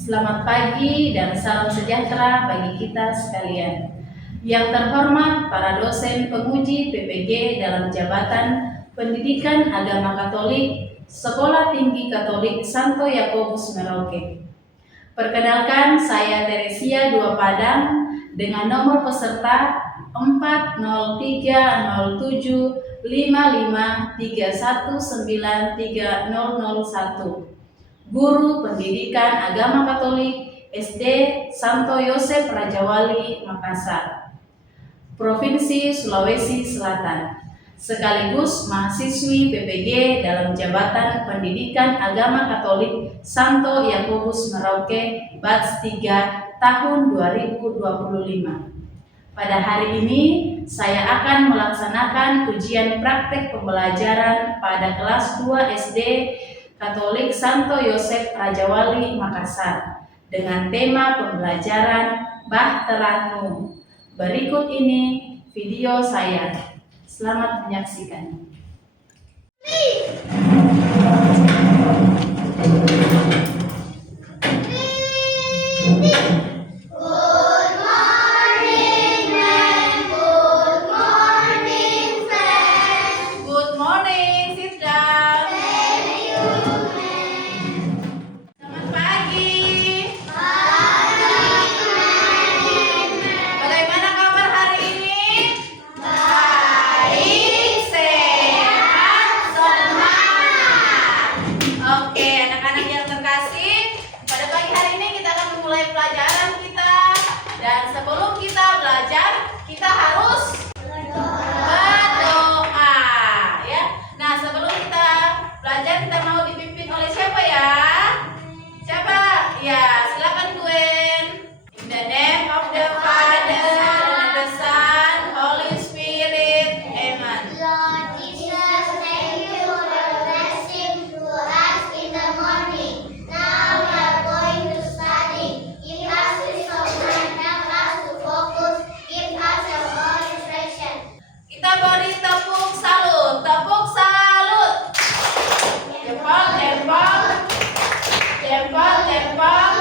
Selamat pagi dan salam sejahtera bagi kita sekalian. Yang terhormat para dosen penguji PPG dalam jabatan Pendidikan Agama Katolik Sekolah Tinggi Katolik Santo Yakobus Merauke. Perkenalkan, saya Teresia Dua Padang dengan nomor peserta 403075531930001. Guru Pendidikan Agama Katolik SD Santo Yosef Raja Wali, Makassar, Provinsi Sulawesi Selatan, sekaligus mahasiswi PPG dalam jabatan Pendidikan Agama Katolik Santo Yakobus Merauke Batch 3 tahun 2025. Pada hari ini saya akan melaksanakan ujian praktek pembelajaran pada kelas 2 SD Katolik Santo Yosef Raja Wali, Makassar, dengan tema pembelajaran Bahtera Nuh. Berikut ini video saya. Selamat menyaksikan. Pelajaran kita, dan sebelum kita belajar kita harus berdoa, ya. Nah, sebelum kita belajar kita mau dipimpin oleh siapa ya? Siapa? Ya, silakan Gwen. In the name of the Father and the Son, Holy Spirit. Amen. Lord Jesus, thank you for the blessing to us in the morning. Now we are going to study. Give us wisdom and help us to focus. Give us your all instruction. Kita beri tepuk salut. Tepuk salut. Jempol, jempol. Jempol, jempol.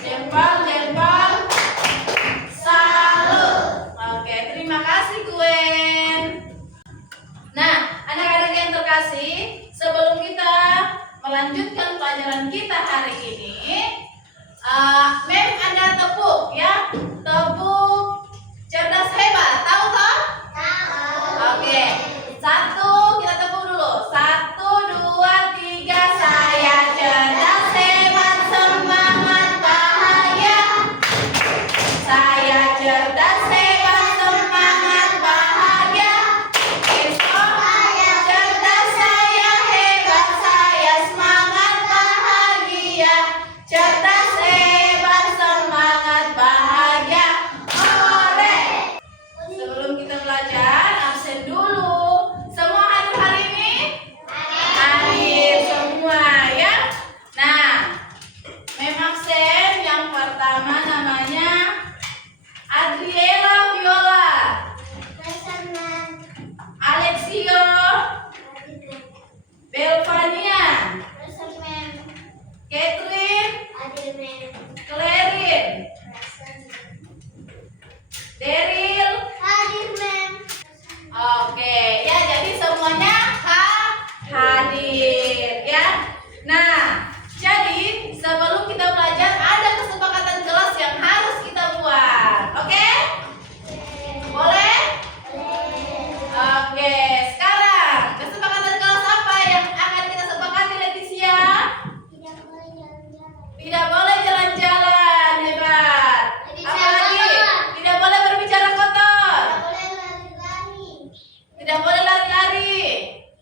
Jempol, jempol. Salut. Oke, terima kasih Gwen. Nah, anak-anak yang terkasih, sebelum kita melanjutkan pelajaran kita hari ini, Mem ada tepuk ya, tepuk cerdas hebat, tahu toh? Oke, satu kita tepuk dulu, 1, 2, 3, saya cerdas hebat semangat bahagia. Saya cerdas hebat semangat bahagia. Besok saya cerdas, saya hebat, saya semangat bahagia. Cerdas hebat semangat bahagia. Ore. Sebelum kita belajar, absen dulu. Semua hadir hari ini? Hadir semua ya. Nah, Mem absen yang pertama namanya Adriela Viola, Present, ma'am. Alexio Belvania, Present, ma'am. Catherine Adil, ma'am. Clarin, Present. Daryl. Hadir, ma'am. Oke, ya jadi semuanya hadir ya. Nah, jadi sebelum kita belajar ada kesepakatan kelas yang harus kita buat. Oke? Boleh? Oke, sekarang kesepakatan kelas apa yang akan kita sepakati, Leticia? Tidak boleh jalan-jalan. Tidak boleh jalan-jalan, hebat. Apalagi tidak boleh berbicara kotor. Tidak boleh lari-lari. Tidak boleh lari-lari.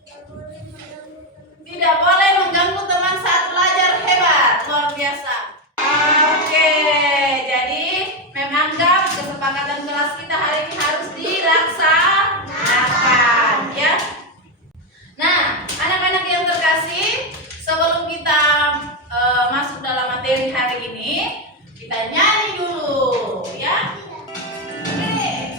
Tidak boleh mengganggu teman. Tidak boleh mengganggu teman saat belajar, hebat, luar biasa. Oke, jadi menganggap kesepakatan kelas kita hari ini harus dilaksanakan, ya. Nah, anak-anak yang terkasih, sebelum kita masuk dalam materi hari ini, kita nyanyi dulu, ya. Oke.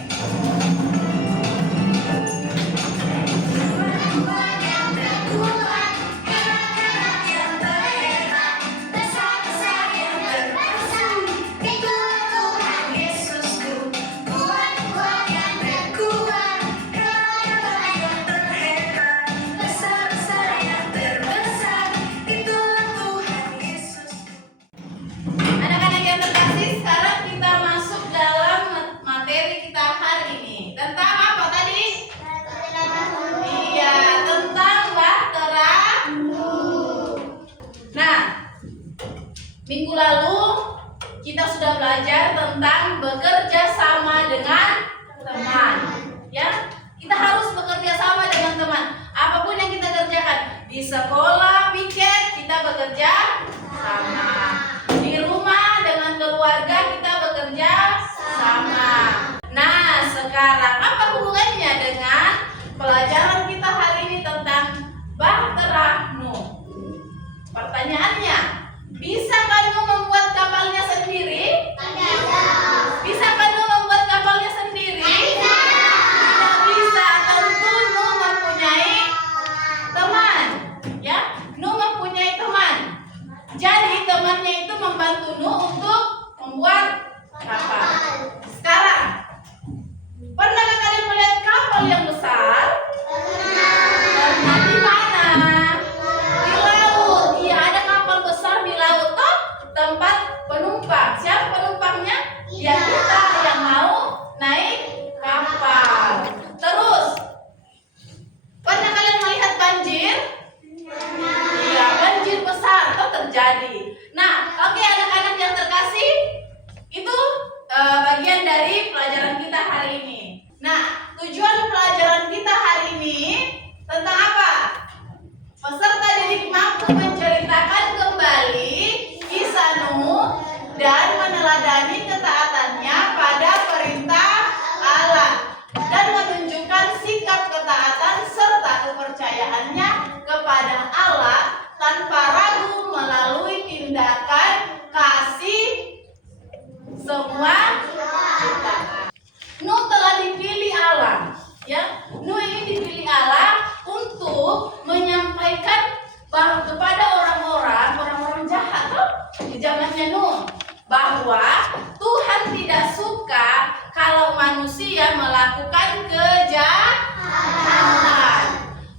tentang bekerja sama dengan teman. Ya, kita harus bekerja sama dengan teman. Apapun yang kita kerjakan di sekolah, piket, kita bekerja sama. Di rumah dengan keluarga kita bekerja sama. Nah, sekarang apa hubungannya dengan pelajaran kita hari ini tentang bahtera Nuh? Pertanyaannya, bisakah Nuh membuat kapalnya sendiri? Bisakah Nuh membuat kapalnya sendiri? Tidak bisa. Tentu Nuh mempunyai teman. Ya, Nuh mempunyai teman. Jadi temannya itu membantu Nuh untuk membuat kapal. Sekarang, pernahkah kalian melihat kapal yang besar? Pernah. Di mana? Di laut. Iya, ada kapal besar di laut toh, tempat penumpang. Siapa penumpangnya? Ya kita yang mau naik kapal. Terus, pernah kalian melihat banjir? Iya, banjir besar toh terjadi. Nah, oke anak-anak yang terkasih, itu bagian dari pelajaran kita hari ini. Nah, tujuan pelajaran kita hari ini tentang apa? Peserta didik mampu menceritakan kembali kisah Nuh dan meneladani ketaatannya pada perintah Allah dan menunjukkan sikap ketaatan serta kepercayaannya kepada Allah tanpa ragu melalui tindakan kasih semua ciptaan. Nuh telah dipilih Allah, ya. Nuh ini dipilih Allah untuk menyampaikan kepada orang-orang jahat tuh di zamannya Nuh bahwa Tuhan tidak suka kalau manusia melakukan kejahatan.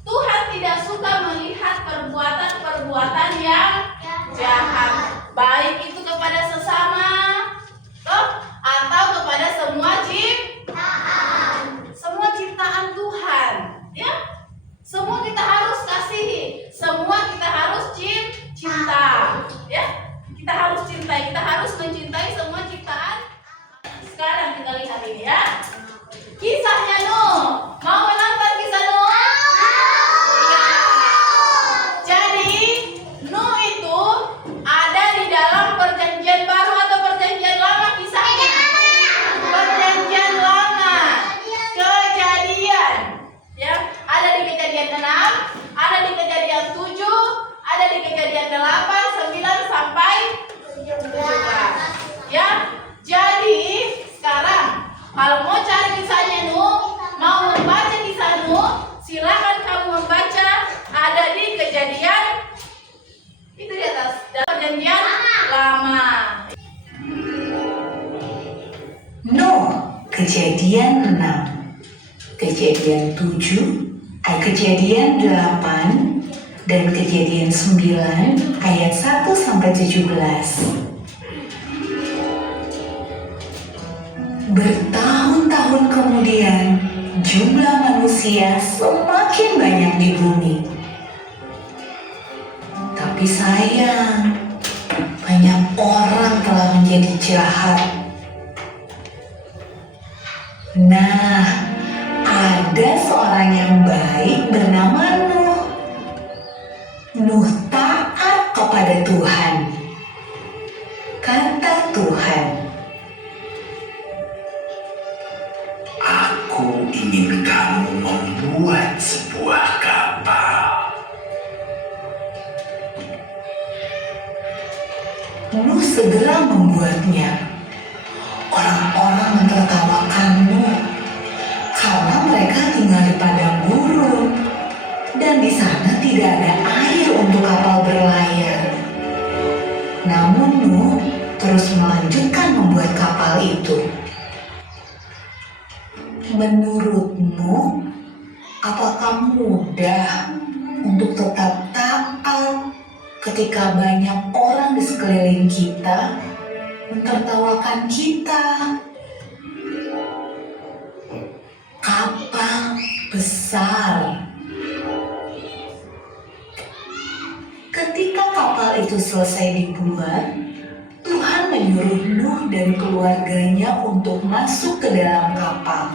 Tuhan tidak suka melihat perbuatan-perbuatan yang jahat, baik itu kepada sesama atau kepada semua ciptaan Tuhan, ya. Semua kita harus kasihi, semua kita harus cinta, ya. Kita harus cintai, kita harus mencintai semua ciptaan. Sekarang kita lihat ini ya, kisahnya Nuh. Mau menonton kisah Nuh? Iya. Jadi Nuh itu ada di dalam perjanjian baru atau perjanjian lama kisahnya? Perjanjian lama. Kejadian, ya. Ada di Kejadian 6, ada di Kejadian 7, ada di Kejadian 8, 9 sampai 17. Ya. Jadi sekarang kalau mau cari kisahnya Nuh, mau membaca kisah Nuh, silakan kamu membaca, ada di Kejadian itu di atas, perjanjian lama. Nuh, Kejadian 6, Kejadian 7, Kejadian 8, dan Kejadian 9 ayat 1 sampai 17. Bertahun-tahun kemudian, jumlah manusia semakin banyak di bumi. Tapi sayang, banyak orang telah menjadi jahat. Nah, ada seorang yang baik bernama Nuh. Nuh taat kepada Tuhan. Kata Tuhan, Aku ingin kamu membuat sebuah kapal. Nuh segera membuatnya. Orang-orang mentertawakan Nuh karena mereka tinggal di padang gurun dan di sana tidak ada air untuk kapal berlayar. Namun Nuh terus melanjutkan membuat kapal itu. Menurutmu, apakah mudah untuk tetap taat ketika banyak orang di sekeliling kita mentertawakan kita? Kapal besar. Ketika kapal itu selesai dibuat, Tuhan menyuruh Nuh dan keluarganya untuk masuk ke dalam kapal.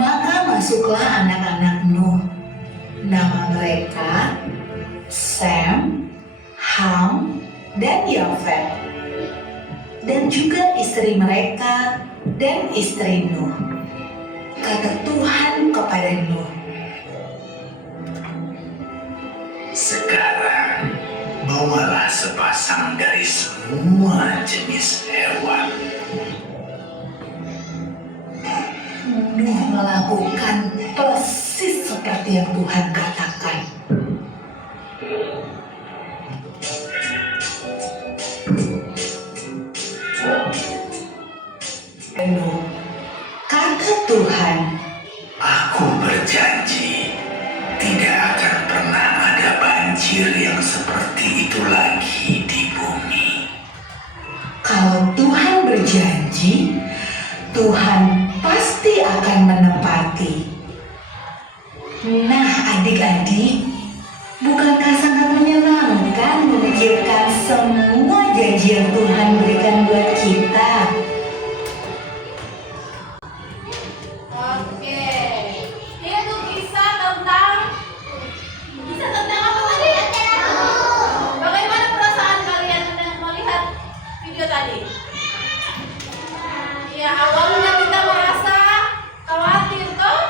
Maka masuklah anak-anak Nuh. Nama mereka Sem, Ham, dan Yafet. Dan juga istri mereka dan istri Nuh. Kata Tuhan kepada Nuh, Sekarang, bawalah sepasang dari semua jenis hewan. Nuh melakukan persis seperti yang Tuhan katakan. Nuh, kata Tuhan, Aku berjanji, tidak akan pernah ada banjir yang seperti itu lagi di bumi. kalau Tuhan berjanji, Tuhan pasti akan menepati. Nah, adik-adik, bukankah sangat menyenangkan memikirkan semua janji yang Tuhan berikan buat kita? Oke, ini tuh kisah tentang apa tadi? Bagaimana perasaan kalian melihat video tadi? Ya, awalnya kita merasa khawatir toh,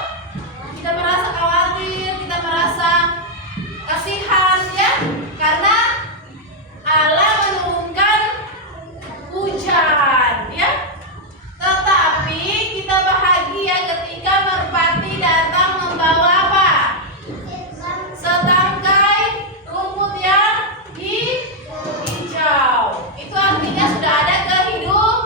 kita merasa khawatir, kita merasa kasihan ya, karena Allah menurunkan hujan ya. Tetapi kita bahagia ketika merpati datang membawa apa? Setangkai rumput yang hijau. Itu artinya sudah ada kehidupan.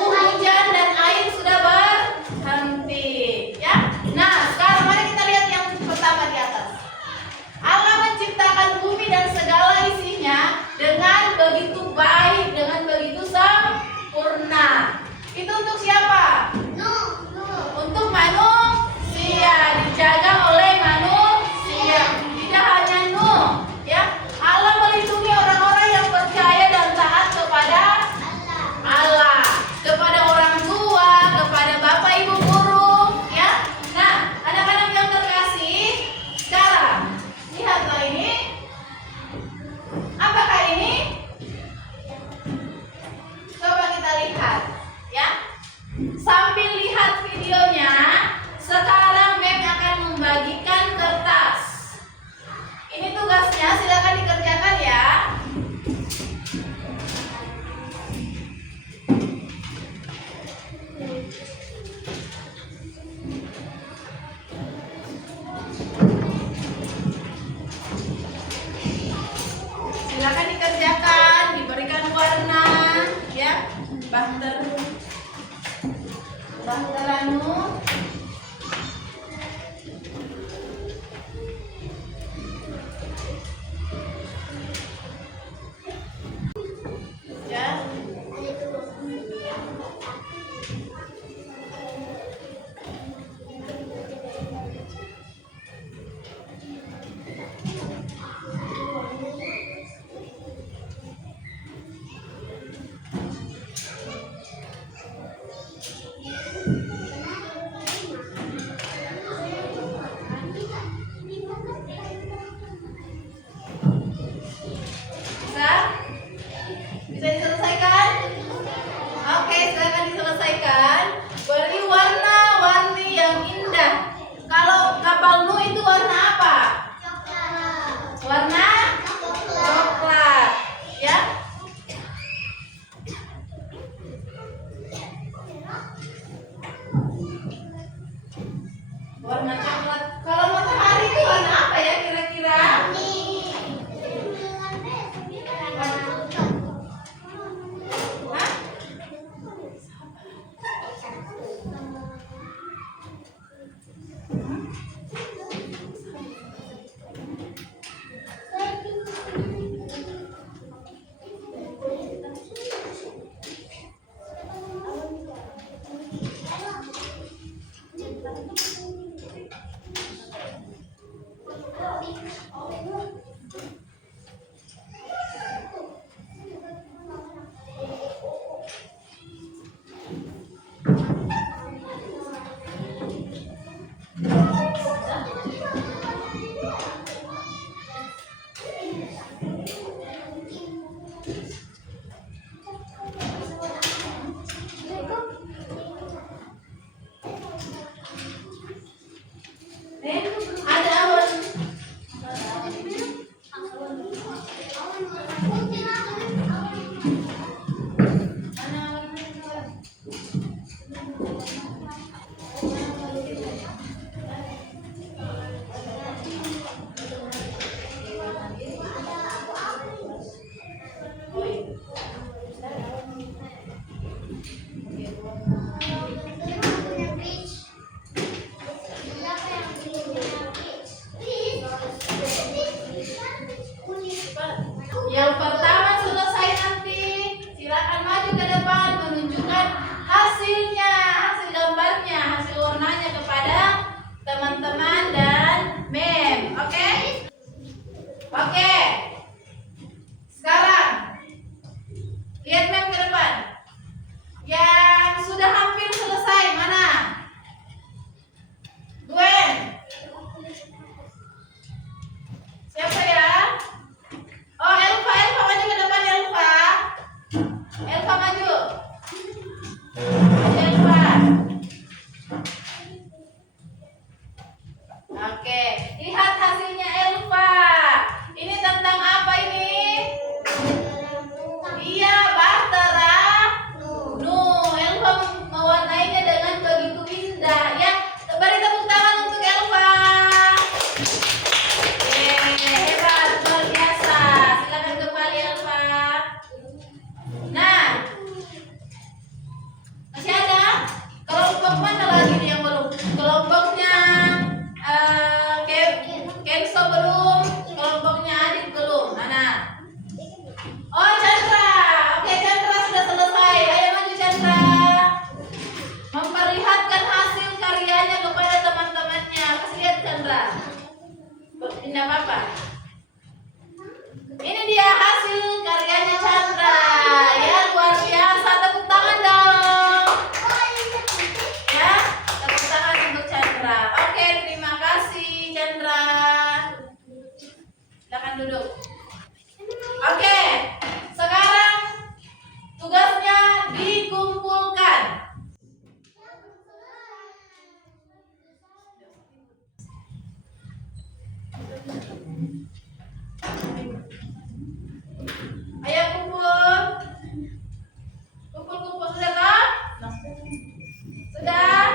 Hujan dan air sudah berhenti. Ya. Nah, sekarang mari kita lihat yang pertama di atas. Allah menciptakan bumi dan segala isinya dengan begitu baik, dengan begitu sempurna. Itu untuk siapa? Untuk manusia, dijaga oleh manusia. Tidak hanya Nuh, ya. Allah melindungi orang-orang yang percaya dan taat kepada Allah, kepada orang tua, kepada bapak ibu guru, ya. Nah, anak-anak yang terkasih, sekarang lihatlah ini. Apakah ini? Coba kita lihat, ya. Sambil lihat videonya, sekarang Meg akan membagikan kertas. Ini tugasnya, silakan dikerjakan ya. Silakan dikerjakan, diberikan warna, ya. Bahteranu. Ya. Bisa? Bisa diselesaikan? Oke, silakan diselesaikan. Beri warna-warni yang indah. Kalau kapal Nuh itu warna apa? Warna coklat, ya. Warna coklat. Kalau matahari itu warna apa ya kira-kira? Hah? teman-teman dan mem. Oke? Oke. Sekarang lihat mem ke depan. Yang sudah hampir selesai mana? Gwen. Siapa ya? Oh, Elva maju ke depan, Elva. Elva maju. Elva. Oke, lihat hasilnya Elva. Ini tentang apa ini? Iya, bahtera. Elva mewarnainya dengan begitu indah ya. Beri tepuk tangan untuk Elva. Hebat, luar biasa. Silakan kembali Elva. Nah, masih ada? Kelompok mana lagi nih yang belum? Kelompoknya Kenso belum, kelompoknya Adit belum. Mana? Oh, Chandra. Oke, Chandra sudah selesai. Ayo maju Chandra. Memperlihatkan hasil karyanya kepada teman-temannya. Kasih lihat Chandra. Tidak apa-apa. Ini dia hasil karyanya Chandra. Ya, luar biasa. Tepuk tangan dong. Ya, tepuk tangan untuk Chandra. Oke, terima kasih Chandra. Silakan duduk. Oke, sekarang tugasnya dikumpulkan. Ayo kumpul. Kumpul sudah tak? Sudah?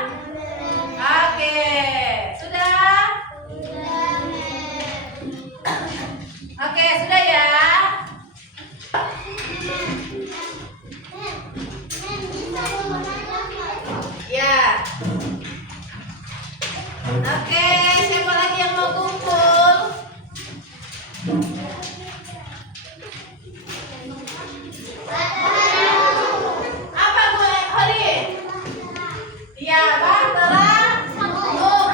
Oke, sudah? Oke, sudah ya. Ya. Oke, siapa lagi yang mau kumpul? Apa gue, Holly? Ya, bahtera.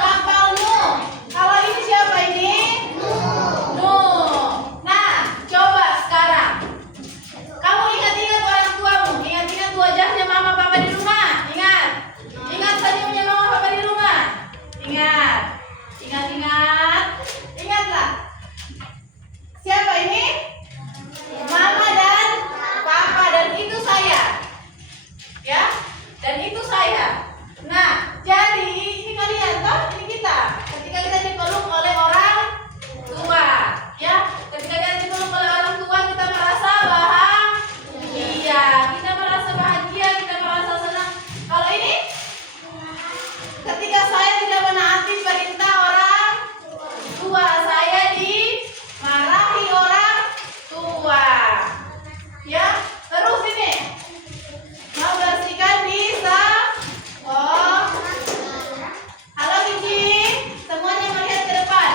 Kapal Nu. Kalau ini siapa ini? Nu. Nah, coba sekarang. Kamu ingat-ingat orang tuamu. Ingat-ingat wajahnya mama papa di rumah. Ingat. Ingat senyumnya mama papa di rumah. Ingat. Ingat. Ingatlah. Siapa ini? Mama dan papa, dan itu saya. Ya, dan itu saya. Nah, jadi ini kalian toh, ini kita. Ketika kita dipeluk oleh orang tua, ya, ketika kita dipeluk oleh orang tua, kita merasa bahagia, kita merasa bahagia, kita merasa senang. Kalau ini, ketika saya tidak menaati perintah orang tua, saya dimarahi orang tua. Ya, terus ini membersihkan bisa. Oh, halo Gigi, semuanya melihat ke depan.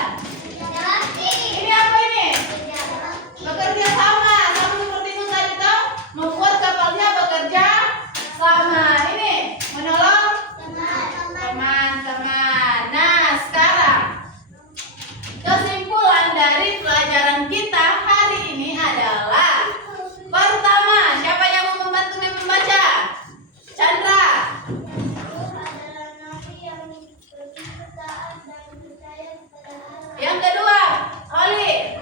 Ini apa ini? Bekerja sama seperti itu tadi toh, membuat kapalnya bekerja sama. Ini menolong teman-teman. Nah, sekarang kesimpulan dari pelajaran kita hari ini adalah: pertama, siapa yang mau membantu membaca? Chandra. Yang kedua, Holly.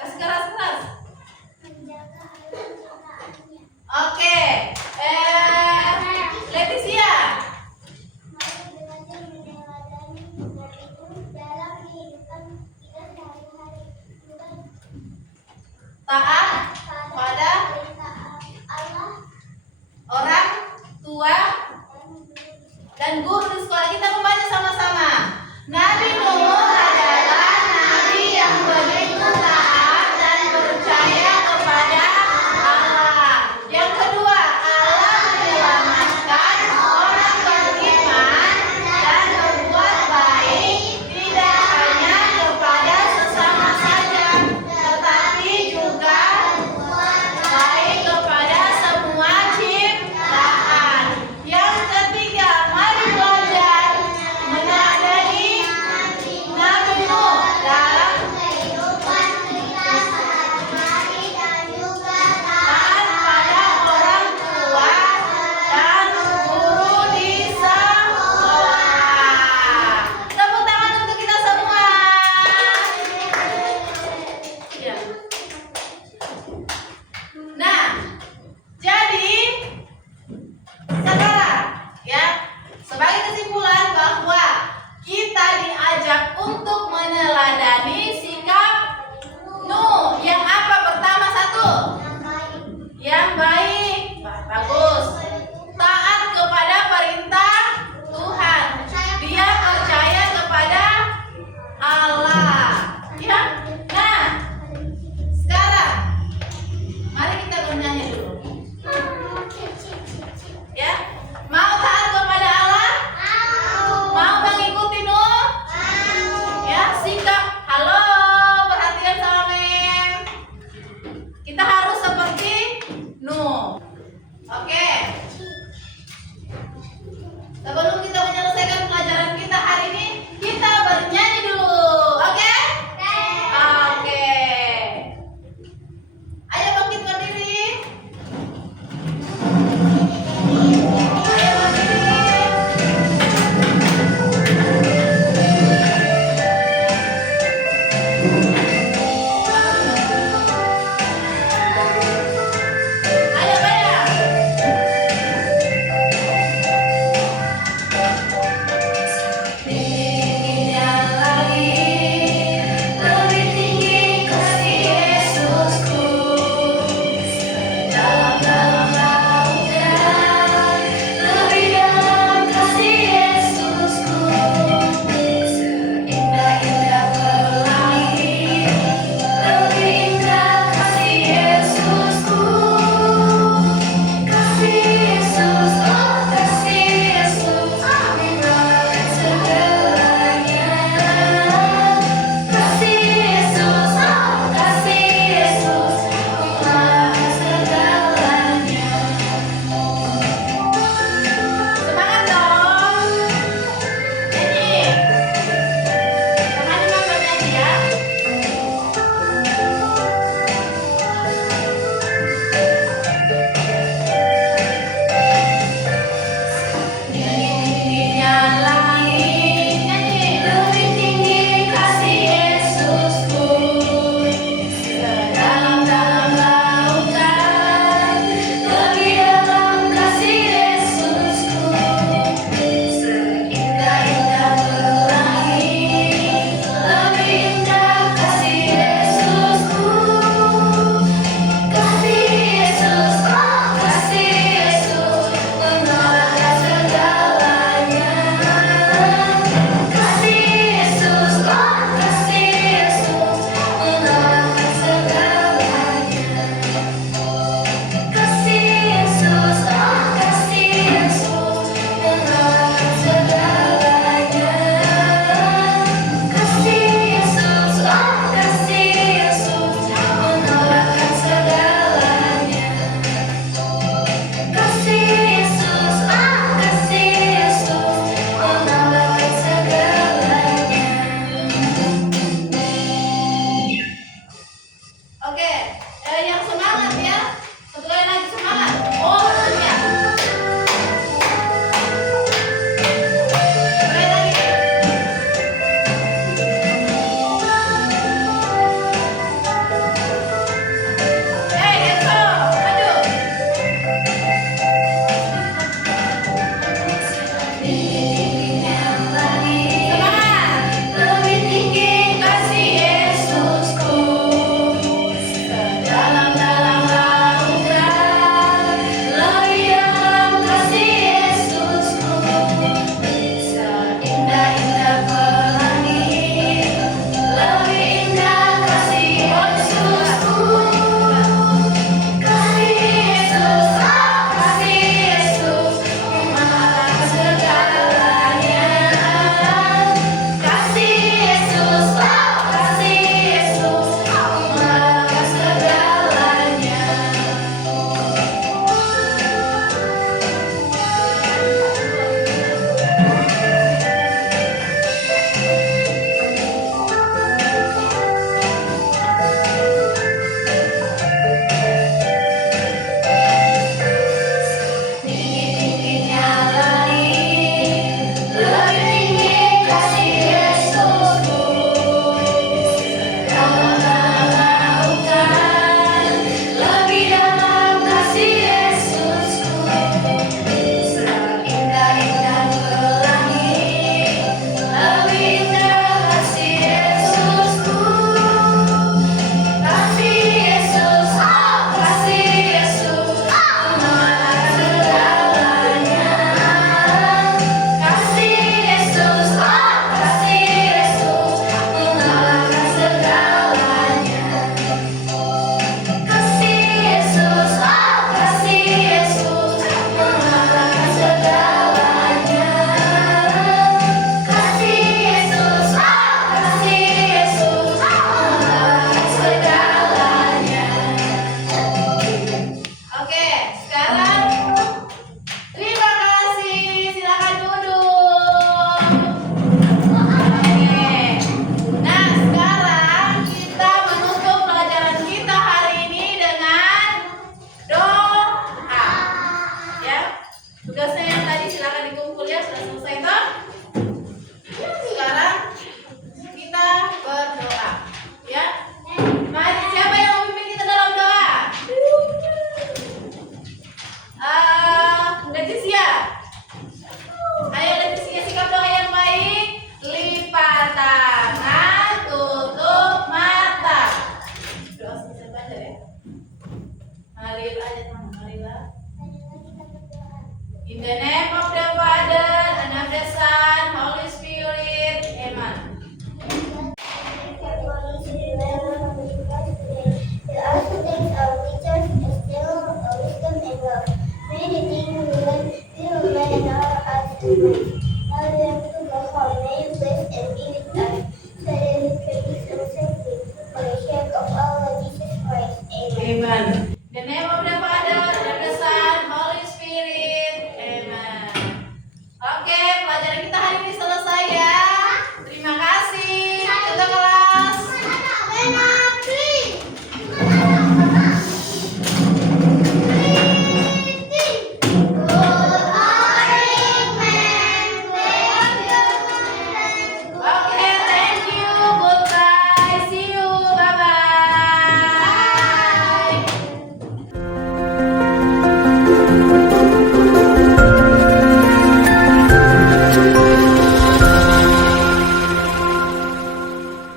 Kasih keras-keras. Oke. Leticia. Taat